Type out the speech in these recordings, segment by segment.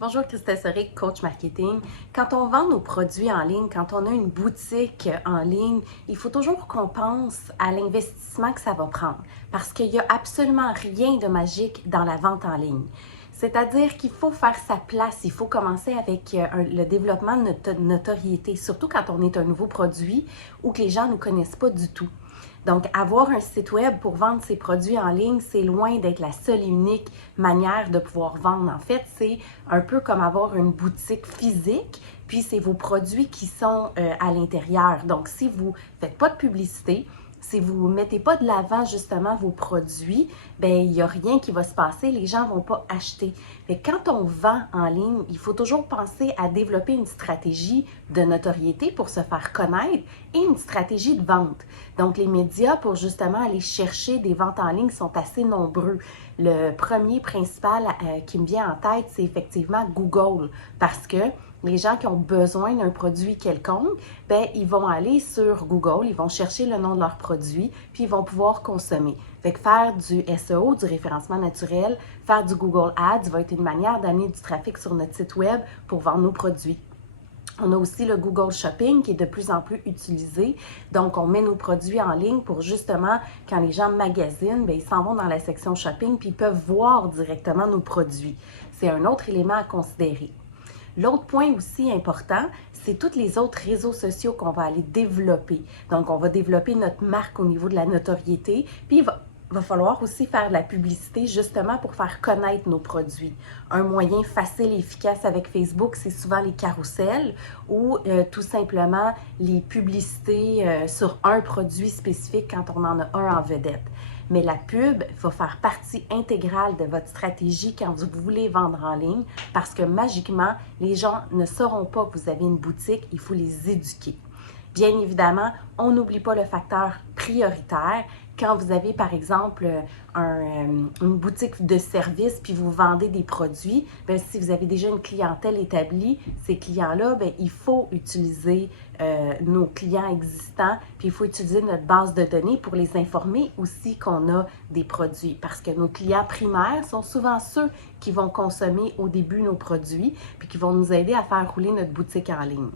Bonjour, Christelle Soric, coach marketing. Quand on vend nos produits en ligne, quand on a une boutique en ligne, il faut toujours qu'on pense à l'investissement que ça va prendre parce qu'il n'y a absolument rien de magique dans la vente en ligne. C'est-à-dire qu'il faut faire sa place, il faut commencer avec le développement de notre notoriété, surtout quand on est un nouveau produit ou que les gens ne nous connaissent pas du tout. Donc, avoir un site web pour vendre ses produits en ligne, c'est loin d'être la seule et unique manière de pouvoir vendre. En fait, c'est un peu comme avoir une boutique physique, puis c'est vos produits qui sont à l'intérieur. Donc, si vous ne faites pas de publicité, si vous ne mettez pas de l'avant justement vos produits, ben il n'y a rien qui va se passer, les gens ne vont pas acheter. Mais quand on vend en ligne, il faut toujours penser à développer une stratégie de notoriété pour se faire connaître et une stratégie de vente. Donc les médias pour justement aller chercher des ventes en ligne sont assez nombreux. Le premier principal qui me vient en tête, c'est effectivement Google parce que les gens qui ont besoin d'un produit quelconque, ben, ils vont aller sur Google, ils vont chercher le nom de leur produit, puis ils vont pouvoir consommer. Fait que faire du SEO, du référencement naturel, faire du Google Ads va être une manière d'amener du trafic sur notre site web pour vendre nos produits. On a aussi le Google Shopping qui est de plus en plus utilisé. Donc, on met nos produits en ligne pour justement, quand les gens magasinent, bien, ils s'en vont dans la section Shopping puis ils peuvent voir directement nos produits. C'est un autre élément à considérer. L'autre point aussi important, c'est tous les autres réseaux sociaux qu'on va aller développer. Donc, on va développer notre marque au niveau de la notoriété, puis il va falloir aussi faire de la publicité justement pour faire connaître nos produits. Un moyen facile et efficace avec Facebook, c'est souvent les carousels ou tout simplement les publicités sur un produit spécifique quand on en a un en vedette. Mais la pub va faire partie intégrale de votre stratégie quand vous voulez vendre en ligne parce que magiquement, les gens ne sauront pas que vous avez une boutique, il faut les éduquer. Bien évidemment, on n'oublie pas le facteur prioritaire. Quand vous avez, par exemple, une boutique de service puis vous vendez des produits, bien, si vous avez déjà une clientèle établie, ces clients-là, bien, il faut utiliser nos clients existants puis il faut utiliser notre base de données pour les informer aussi qu'on a des produits parce que nos clients primaires sont souvent ceux qui vont consommer au début nos produits puis qui vont nous aider à faire rouler notre boutique en ligne.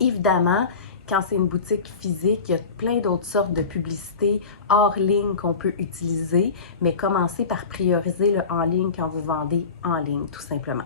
Évidemment, quand c'est une boutique physique, il y a plein d'autres sortes de publicités hors ligne qu'on peut utiliser, mais commencez par prioriser le en ligne quand vous vendez en ligne, tout simplement.